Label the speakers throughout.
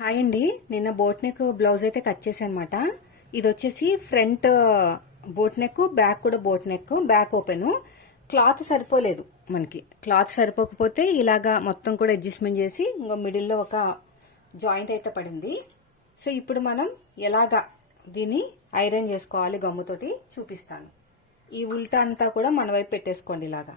Speaker 1: Hi అండి. నిన్న boat neck blouse అయితే కట్ చేశాను ఇది వచ్చేసి ఫ్రంట్ బోట్ నెక్ బ్యాక్ కూడా boat neck back open cloth సరిపోలేదు మనకి. క్లాత్ సరిపోకపోతే ఇలాగా మొత్తం కూడా అడ్జస్ట్మెంట్ చేసి ఇంకో మిడిల్లో ఒక జాయింట్ అయితే పడింది. సో ఇప్పుడు మనం ఎలాగా దీన్ని ఐరన్ చేసుకోవాలి గమ్ముతోటి చూపిస్తాను. ఈ ఉల్టా అంతా కూడా మన వైపు పెట్టేసుకోండి ఇలాగా.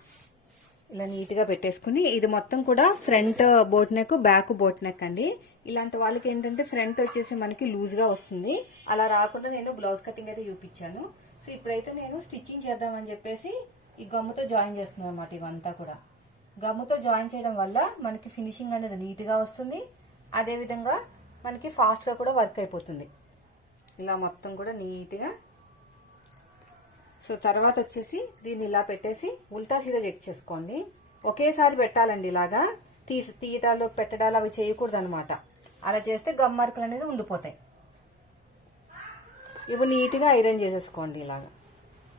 Speaker 1: ఇలా నీట్గా పెట్టేసుకుని ఇది మొత్తం కూడా front boat neck back boat neck అండి. ఇలాంటి వాళ్ళకి ఏంటంటే ఫ్రంట్ వచ్చేసి మనకి లూజ్గా వస్తుంది. అలా రాకుండా నేను బ్లౌజ్ కటింగ్ అయితే చూపించాను. సో ఇప్పుడైతే నేను స్టిచ్చింగ్ చేద్దామని చెప్పేసి ఈ గమ్ముతో జాయిన్ చేస్తున్నాను అనమాట ఇవంతా కూడా. గమ్ముతో జాయిన్ చేయడం వల్ల మనకి ఫినిషింగ్ అనేది నీట్గా వస్తుంది. అదే విధంగా మనకి ఫాస్ట్గా కూడా వర్క్ అయిపోతుంది. ఇలా మొత్తం కూడా నీట్గా. సో తర్వాత వచ్చేసి దీన్ని ఇలా పెట్టేసి ఉల్టా సీదా చెక్ చేసుకోండి. ఒకేసారి పెట్టాలండి ఇలాగా. తీసి తీయటాలు పెట్టడాలు అవి చేయకూడదు అనమాట అలా చేస్తే గమ్ మార్కులు అనేది ఉండిపోతాయి. ఇవి నీట్గా ఐరన్ చేసేసుకోండి ఇలాగా.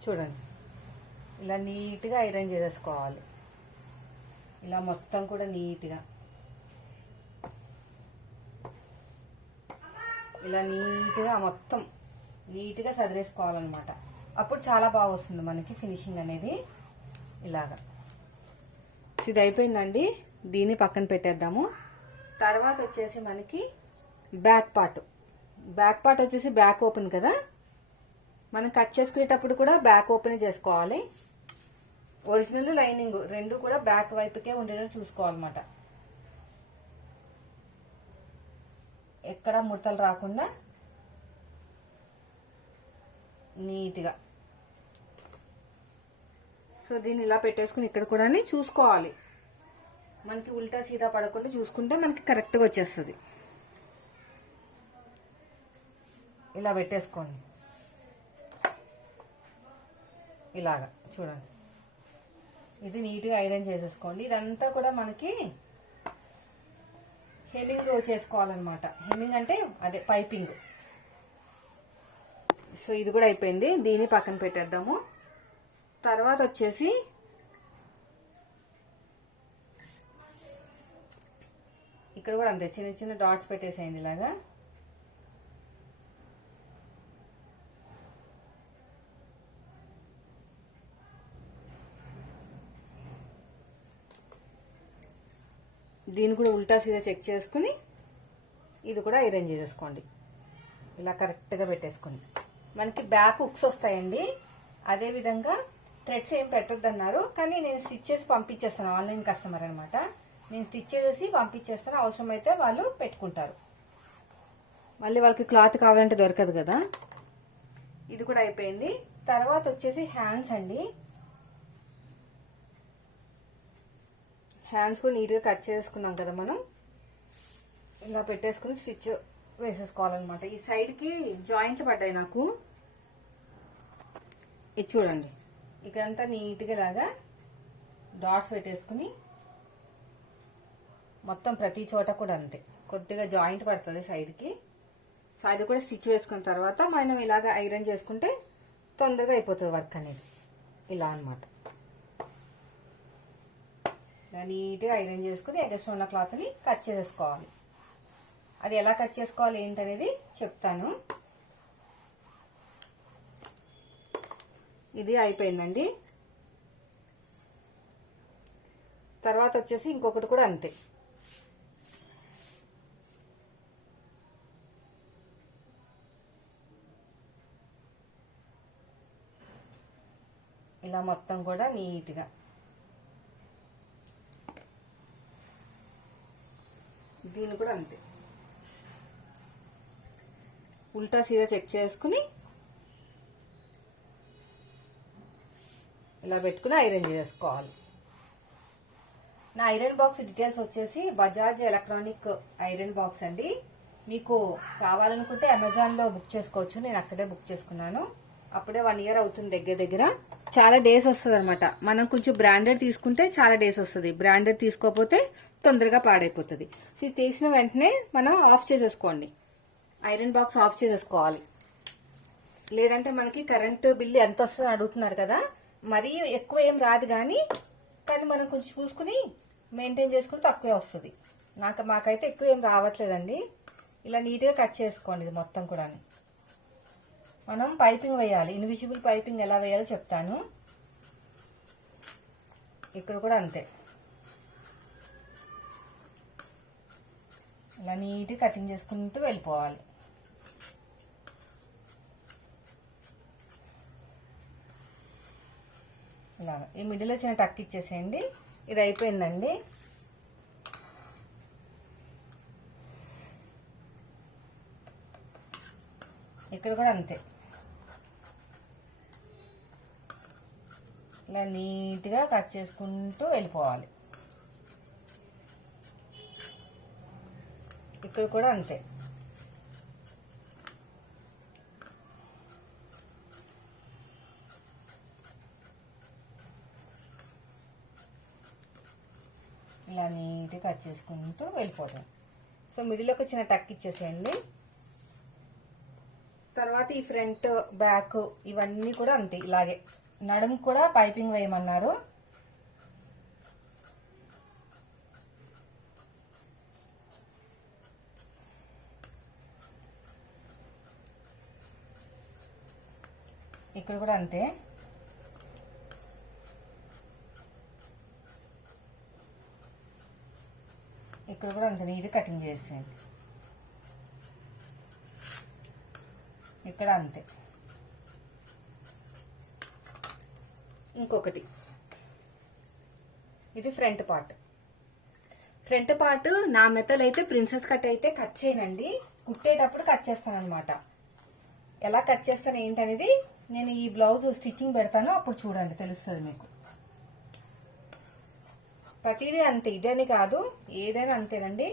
Speaker 1: చూడండి. ఇలా నీట్గా ఐరన్ చేసేసుకోవాలి. ఇలా మొత్తం కూడా నీట్గా. ఇలా నీట్గా మొత్తం నీట్గా సదిరేసుకోవాలన్నమాట. అప్పుడు చాలా బాగా వస్తుంది మనకి ఫినిషింగ్ అనేది ఇలాగా. ఇది అయిపోయిందండి. దీన్ని పక్కన పెట్టేద్దాము. తర్వాత వచ్చేసి మనకి బ్యాక్ పార్ట్. బ్యాక్ పార్ట్ వచ్చేసి బ్యాక్ ఓపెన్ కదా? మనం కట్ చేసుకునేటప్పుడు కూడా బ్యాక్ ఓపెన్ చేసుకోవాలి. ఒరిజినల్ లైనింగ్ రెండు కూడా బ్యాక్ వైపుకే ఉండేటట్టు చూసుకోవాలన్నమాట. ఎక్కడ ముడతలు రాకుండా నీట్గా. సో దీన్ని ఇలా పెట్టేసుకుని ఇక్కడ కూడా చూసుకోవాలి. మనకి ఉల్టా సీదా పడకుండా చూసుకుంటే మనకి కరెక్ట్గా వచ్చేస్తుంది. ఇలా పెట్టేసుకోండి. ఇలాగా చూడండి. ఇది నీట్గా ఐరన్ చేసేసుకోండి. ఇదంతా కూడా మనకి హెమ్మింగ్ చేసుకోవాలన్నమాట. హెమ్మింగ్ అంటే అదే పైపింగ్. సో ఇది కూడా అయిపోయింది. దీన్ని పక్కన పెట్టేద్దాము. తర్వాత వచ్చేసి ఇక్కడ కూడా అంతే చిన్న చిన్న డాట్స్ పెట్టేసేయండి ఇలాగా. దీన్ని కూడా ఉల్టా సీదా చెక్ చేసుకుని ఇది కూడా ఐరన్ చేసేసుకోండి ఇలా కరెక్ట్గా పెట్టేసుకుని. మనకి బ్యాక్ ఉక్స్ వస్తాయండి. అదే విధంగా థ్రెడ్స్ ఏం పెట్టొద్దన్నారు కానీ నేను స్టిచ్ చేసి పంపించేస్తాను ఆన్లైన్ కస్టమర్ అనమాట. నేను స్టిచ్ చేసి పంపించేస్తాను. అవసరమైతే వాళ్ళు పెట్టుకుంటారు. మళ్ళీ వాళ్ళకి క్లాత్ కావాలంటే దొరకదు కదా? ఇది కూడా అయిపోయింది. తర్వాత వచ్చేసి హ్యాండ్స్ అండి. హ్యాండ్స్ కూడా నీట్గా కట్ చేసుకున్నాం కదా మనం. ఇలా పెట్టేసుకుని స్టిచ్ వేసేసుకోవాలన్నమాట. ఈ సైడ్కి జాయింట్లు పడ్డాయి నాకు. ఇది చూడండి. ఇక్కడంతా నీట్గా లాగా డాట్స్ పెట్టేసుకుని మొత్తం ప్రతి చోట కూడా అంతే. కొద్దిగా జాయింట్ పడుతుంది సైడ్కి సో అది కూడా స్టిచ్ వేసుకున్న తర్వాత మనం ఇలాగ ఐరన్ చేసుకుంటే తొందరగా అయిపోతుంది వర్క్ అనేది. ఇలా అనమాట నీట్గా ఐరన్ చేసుకుని ఎగస్ట్ ఉన్న క్లాత్ని కట్ చేసుకోవాలి. అది ఎలా కట్ చేసుకోవాలి ఏంటనేది చెప్తాను. ఇది అయిపోయిందండి. తర్వాత వచ్చేసి ఇంకొకటి కూడా అంతే. ఇలా మొత్తం కూడా నీట్గా. దీన్ని కూడా అంతే. ఉల్టా సీదా చెక్ చేసుకుని ఇలా పెట్టుకుని ఐరన్ చేసుకోవాలి. నా ఐరన్ బాక్స్ డీటెయిల్స్ వచ్చేసి బజాజ్ ఎలక్ట్రానిక్ ఐరన్ బాక్స్ అండి. మీకు కావాలనుకుంటే అమెజాన్లో బుక్ చేసుకోవచ్చు. నేను అక్కడే బుక్ చేసుకున్నాను. అప్పుడే వన్ ఇయర్ అవుతుంది దగ్గర దగ్గర. చాలా డేస్ వస్తుంది అనమాట మనం కొంచెం బ్రాండెడ్ తీసుకుంటే చాలా డేస్ వస్తుంది. బ్రాండెడ్ తీసుకోకపోతే తొందరగా పాడైపోతుంది. సో ఇది తీసిన వెంటనే మనం ఆఫ్ చేసేసుకోండి. ఐరన్ బాక్స్ ఆఫ్ చేసేసుకోవాలి. లేదంటే మనకి కరెంటు బిల్లు ఎంత వస్తుందో అడుగుతున్నారు కదా. మరీ ఎక్కువ ఏం రాదు కానీ కానీ మనం కొంచెం చూసుకుని మెయింటైన్ చేసుకుంటే తక్కువే వస్తుంది. నాకు మాకైతే ఎక్కువ ఏం రావట్లేదండి. ఇలా నీట్గా కట్ చేసుకోండి ఇది మొత్తం కూడా మనం పైపింగ్ వేయాలి. ఇన్విజిబుల్ పైపింగ్ ఎలా వేయాలో చెప్తాను. ఇక్కడ కూడా అంతే. ఇలా నీట్గా కటింగ్ చేసుకుంటూ వెళ్ళిపోవాలి. ఇలా ఈ మిడిల్ చిన్న టక్ ఇచ్చేసేయండి. ఇది అయిపోయిందండి. ఇక్కడ కూడా అంతే. ఇలా నీట్గా కట్ చేసుకుంటూ వెళ్ళిపోవాలి. ఇక్కడ కూడా అంతే. ఇలా నీట్గా కట్ చేసుకుంటూ వెళ్ళిపోతాం. సో మిడిల్లోకి చిన్న టక్ ఇచ్చేసేయండి. తర్వాత ఈ ఫ్రంట్ బ్యాక్ ఇవన్నీ కూడా అంతే ఇలాగే. నడుము కూడా పైపింగ్ వేయమన్నారు. ఇక్కడ కూడా అంతే. ఇక్కడ కూడా అంత నీట్ కటింగ్ చేసేయండి. ఇక్కడ అంతే. ఇంకొకటి. ఇది ఫ్రంట్ పార్ట్. ఫ్రంట్ పార్ట్ నా మెత్తలు అయితే ప్రిన్సెస్ కట్ అయితే కట్ చేయనండి. కుట్టేటప్పుడు కట్ చేస్తాను అనమాట ఎలా కట్ చేస్తాను ఏంటనేది నేను ఈ బ్లౌజ్ స్టిచ్చింగ్ పెడతాను అప్పుడు చూడండి తెలుస్తుంది మీకు. ప్రతిదీ అంతే ఇదని కాదు ఏదైనా అంతేనండి.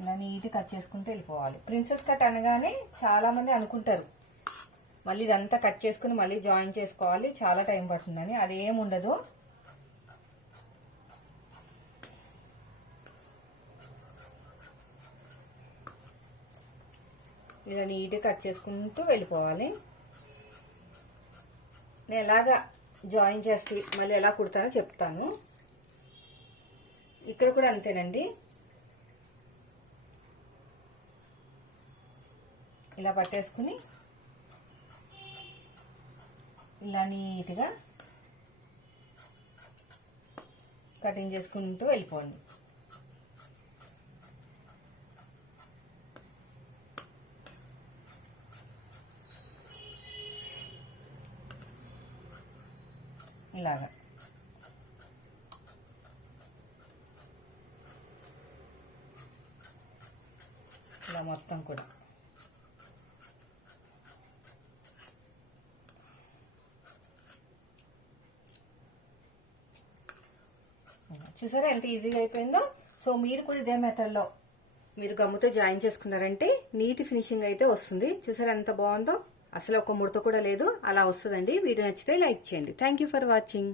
Speaker 1: ఇలా నీట్ కట్ చేసుకుంటూ వెళ్ళిపోవాలి. ప్రిన్సెస్ కట్ అనగానే చాలా మంది అనుకుంటారు. మళ్ళీ ఇదంతా కట్ చేసుకుని మళ్ళీ జాయిన్ చేసుకోవాలి. చాలా టైం పడుతుందని. అదేం ఉండదు. ఇలా నీట్గా కట్ చేసుకుంటూ వెళ్ళిపోవాలి. నేను ఎలాగా జాయిన్ చేసి మళ్ళీ ఎలా కుడతానో చెప్తాను. ఇక్కడ కూడా అంతేనండి. ఇలా పట్టేసుకుని ఇలా నీట్గా కటింగ్ చేసుకుంటూ వెళ్ళిపోండి. ఇలాగా. ఇలా మొత్తం కూడా. చూసారా ఎంత ఈజీగా అయిపోయిందో? సో మీరు కూడా ఇదే మెథడ్లో మీరు గమ్ముతో జాయిన్ చేసుకున్నారంటే నీట్ ఫినిషింగ్ అయితే వస్తుంది. చూసారా ఎంత బాగుందో? అసలు ఒక ముడత కూడా లేదు. అలా వస్తుందండి. వీడియో నచ్చితే లైక్ చేయండి. Thank for watching